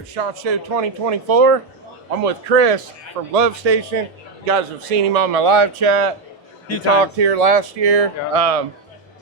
at SHOT Show 2024. I'm with Chris from Glove Station. You guys have seen him on my live chat. He talked here last year. Yeah.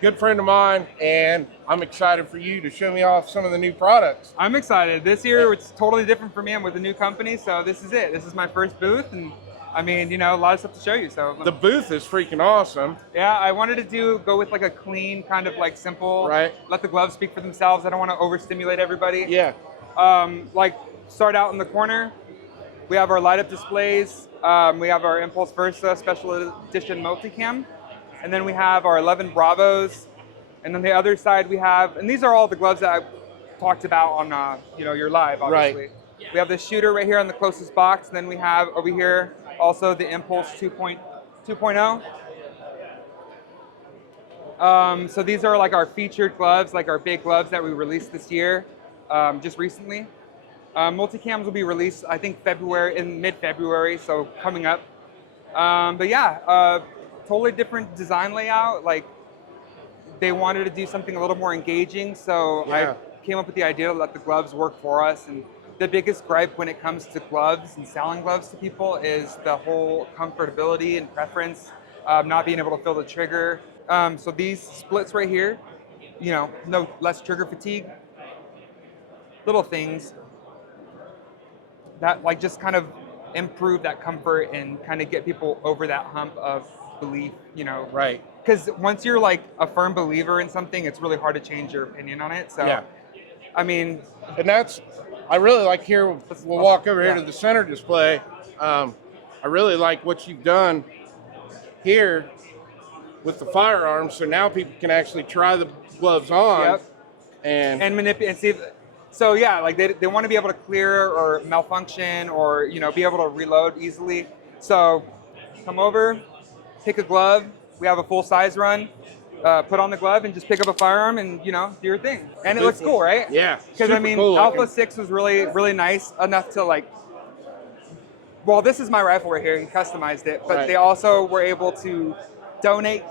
Good friend of mine, and I'm excited for you to show me off some of the new products. I'm excited. This year it's totally different for me. I'm with a new company, so this is it. This is my first booth, and I mean, you know, a lot of stuff to show you. So The booth is freaking awesome. yeah, I wanted to go with like a clean, kind of like simple. Right. Let the gloves speak for themselves. I don't want to overstimulate everybody. Yeah. Like start out in the corner. We have our light up displays. We have our Impulse Versa Special Edition Multicam. And then we have our 11 Bravos. And on the other side we have, and these are all the gloves that I talked about on your live, obviously. Right. We have the shooter right here on the closest box. And then we have over here also the Impulse 2.0. So these are like our featured gloves, like our big gloves that we released this year, just recently. Multicams will be released, I think, mid-February, so coming up. But yeah, totally different design layout. Like they wanted to do something a little more engaging, so Yeah. I came up with the idea to let the gloves work for us. And the biggest gripe when it comes to gloves and selling gloves to people is the whole comfortability and preference, not being able to feel the trigger. So these splits right here, you know, no less trigger fatigue, little things that like just kind of improve that comfort and kind of get people over that hump of belief, you know. Right. Because once you're like a firm believer in something, it's really hard to change your opinion on it. So, Yeah. I mean, And I really like here, we'll walk over here Yeah. to the center display. I really like what you've done here with the firearms. So now people can actually try the gloves on Yep. and manipulate and see. So yeah, like they want to be able to clear or malfunction or, you know, be able to reload easily. So come over, pick a glove. We have a full size run. Put on the glove and just pick up a firearm and, you know, do your thing. And it looks cool, right? Yeah. Because I super mean, cool Alpha looking. 6 was really, really nice enough to like. Well, this is my rifle right here. He customized it, but Right. they also were able to donate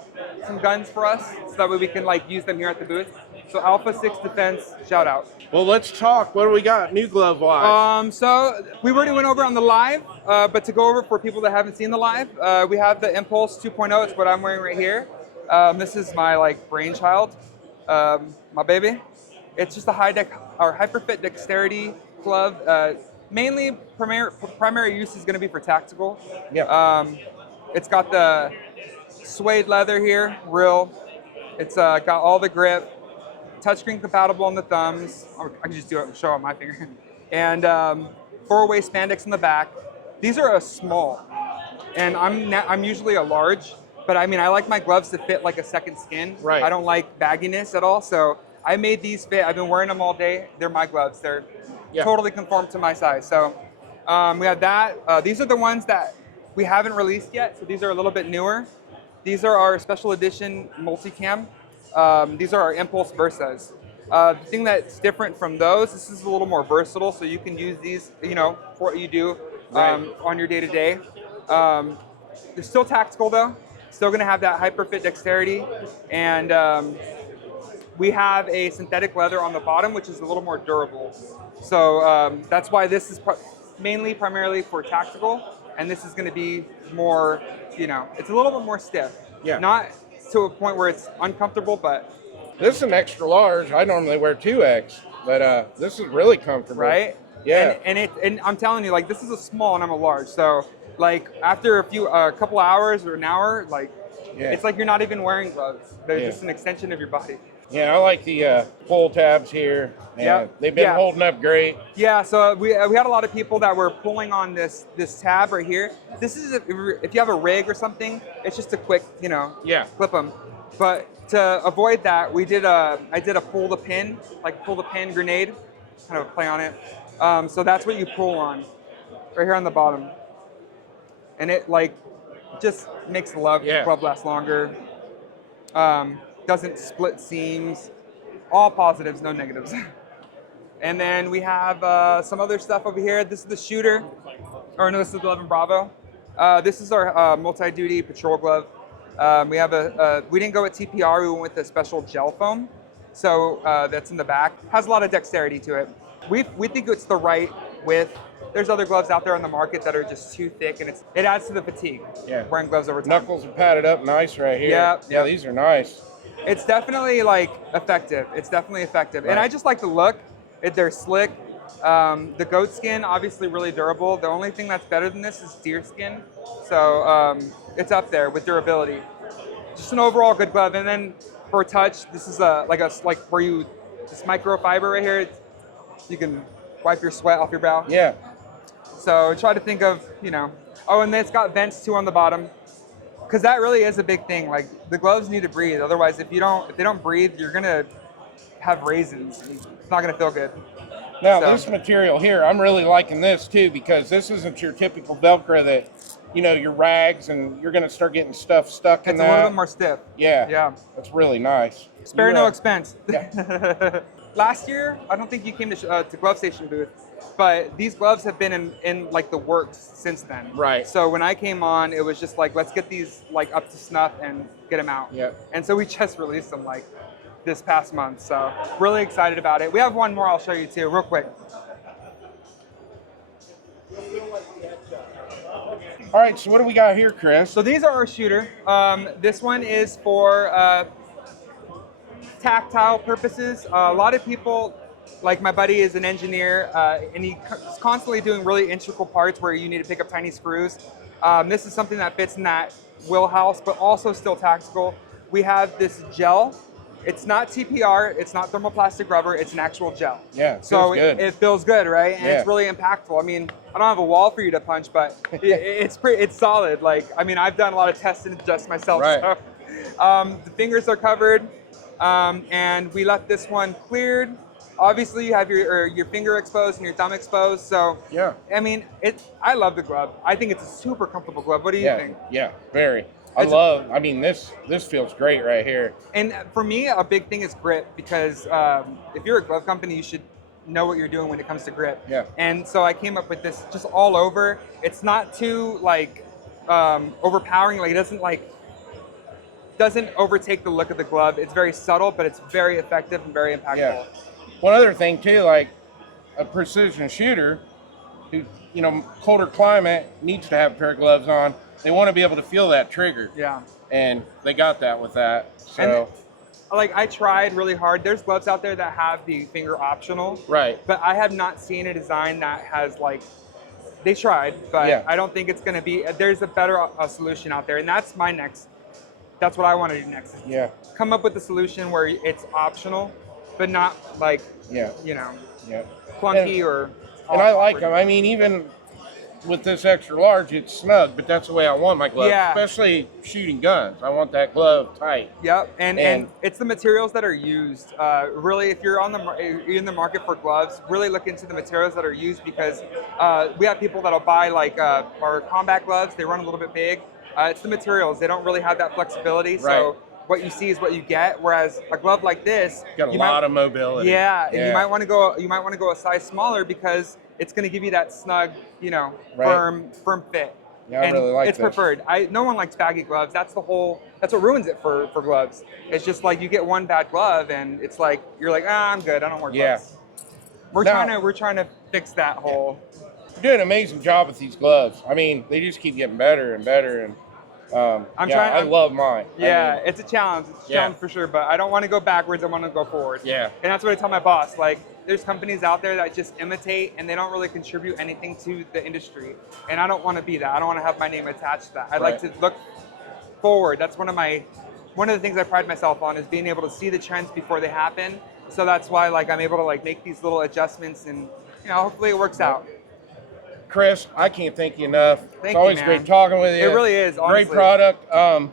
some guns for us so that way we can like use them here at the booth. So Alpha 6 Defense, shout out. Well, let's talk. What do we got new glove wise? So we already went over on the live, but to go over for people that haven't seen the live, we have the Impulse 2.0. It's what I'm wearing right here. This is my like brainchild, my baby. It's just a Hyperfit Dexterity glove. Mainly primary use is going to be for tactical. Yeah. It's got the suede leather here, real. It's got all the grip. Touchscreen compatible on the thumbs. Or I can just show on my finger. And 4-way spandex in the back. These are a small, and I'm usually a large, but I mean I like my gloves to fit like a second skin. Right. I don't like bagginess at all, so I made these fit. I've been wearing them all day. They're my gloves. They're totally conform to my size. So we have that. These are the ones that we haven't released yet, so these are a little bit newer. These are our special edition multicam. These are our Impulse Versas. The thing that's different from those, this is a little more versatile, so you can use these, you know, for what you do on your day-to-day. They're still tactical though. Still gonna have that Hyperfit Dexterity, and we have a synthetic leather on the bottom, which is a little more durable. So that's why this is primarily for tactical, and this is gonna be more, you know, it's a little bit more stiff. Yeah. Not to a point where it's uncomfortable, but This is an extra large. I normally wear 2X, but this is really comfortable. right? Yeah. And I'm telling you, like, this is a small and I'm a large. So like after a couple hours or an hour, like it's like you're not even wearing gloves. They're just an extension of your body. Yeah, I like the pull tabs here. Yeah. They've been holding up great. Yeah, so we had a lot of people that were pulling on this tab right here. This is if you have a rig or something, it's just a quick, you know, clip them. But to avoid that, I did a pull the pin grenade, kind of a play on it. So that's what you pull on, right here on the bottom, and it like just makes the glove last longer. Doesn't split seams. All positives, no negatives. And then we have some other stuff over here. This is the shooter, or no, this is the 11 Bravo. This is our multi-duty patrol glove. We have we didn't go with TPR, we went with a special gel foam. So that's in the back. Has a lot of dexterity to it. We think it's the right width. There's other gloves out there on the market that are just too thick, and it adds to the fatigue. Yeah. Wearing gloves over time. Knuckles are padded up nice right here. Yeah, Yeah, yeah. these are nice. It's definitely like effective. It's definitely effective, and Right. I just like the look. They're slick. The goat skin, obviously, really durable. The only thing that's better than this is deer skin, so it's up there with durability. Just an overall good glove, and then for touch, this is like where you this microfiber right here. You can wipe your sweat off your brow. Yeah. So try to think of, oh, and it's got vents too on the bottom, because that really is a big thing. Like the gloves need to breathe. Otherwise, if they don't breathe, you're gonna have raisins. It's not gonna feel good. Now So- this material here, I'm really liking this too, because this isn't your typical Velcro that, your rags and you're gonna start getting stuff stuck in It's that. a little bit more stiff. Yeah. Yeah. That's really nice. Spare You, no expense. Yeah. Last year, I don't think you came to Glove Station booth, but these gloves have been in like the works since then. Right. So when I came on, it was just like, let's get these like up to snuff and get them out. Yeah. And so we just released them like this past month. So really excited about it. We have one more I'll show you too, real quick. All right, so what do we got here, Chris? So these are our shooter. This one is for tactile purposes. A lot of people, like my buddy is an engineer, and he's constantly doing really integral parts where you need to pick up tiny screws. This is something that fits in that wheelhouse, but also still tactical. We have this gel. It's not TPR, it's not thermoplastic rubber, it's an actual gel. Yeah, it so feels good. It feels good, right? And Yeah. it's really impactful. I mean, I don't have a wall for you to punch, but it's solid. Like, I mean, I've done a lot of tests and adjusts myself. Right. So, the fingers are covered, and we left this one cleared. Obviously, you have your finger exposed and your thumb exposed. So, Yeah. I mean, I love the glove. I think it's a super comfortable glove. What do you Yeah, think? yeah, very. This feels great right here. And for me, a big thing is grip, because if you're a glove company, you should know what you're doing when it comes to grip. Yeah. And so I came up with this just all over. It's not too like overpowering. Like it doesn't overtake the look of the glove. It's very subtle, but it's very effective and very impactful. Yeah. One other thing too, like a precision shooter who, colder climate needs to have a pair of gloves on. They want to be able to feel that trigger. Yeah. And they got that with that. So, Like I tried really hard. There's gloves out there that have the finger optional. right. But I have not seen a design that has they tried, but Yeah. I don't think it's going to be, there's a better solution out there. And that's that's what I want to do next. Is Yeah. come up with a solution where it's optional, but not Yeah. Yeah. clunky And- or. And I like awkward. them. I mean, even with this extra large, it's snug, but that's the way I want my glove. Yeah. Especially shooting guns. I want that glove tight. Yep, and And- it's the materials that are used. Really, if you're you're in the market for gloves, really look into the materials that are used, because we have people that'll buy our combat gloves. They run a little bit big. It's the materials. They don't really have that flexibility. Right. So what you see is what you get. Whereas a glove like this, Got a you lot might- of mobility. Yeah, and you might want to go a size smaller, because it's going to give you that snug, Right. firm fit. Yeah, I and really like it's this. preferred. No one likes baggy gloves. That's what ruins it for gloves. It's just like you get one bad glove and it's like you're like, I'm good. I don't wear Yeah. gloves. We're Now- trying to fix that whole. You're doing an amazing job with these gloves. I mean, they just keep getting better and better. And I love mine. Yeah, I mean, it's a challenge. It's a Yeah. challenge for sure. But I don't want to go backwards. I want to go forward. Yeah. And that's what I tell my boss. Like, there's companies out there that just imitate and they don't really contribute anything to the industry. And I don't want to be that. I don't want to have my name attached to that. I like to Right. look forward. That's one of the things I pride myself on, is being able to see the trends before they happen. So that's why I'm able to make these little adjustments, and hopefully it works out. Chris, I can't thank you enough. Thank It's you, always man. great talking with you. It really is, honestly. Great product. I'm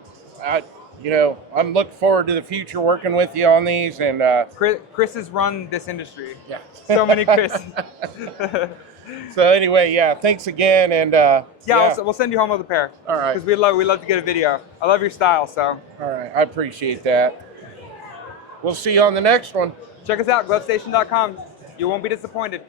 looking forward to the future working with you on these. And Chris has run this industry. yeah, So many Chris. So anyway, yeah, thanks again. And We'll send you home with a pair. All right. Because we love to get a video. I love your style, so all right, I appreciate that. We'll see you on the next one. check us out, glovestation.com. You won't be disappointed.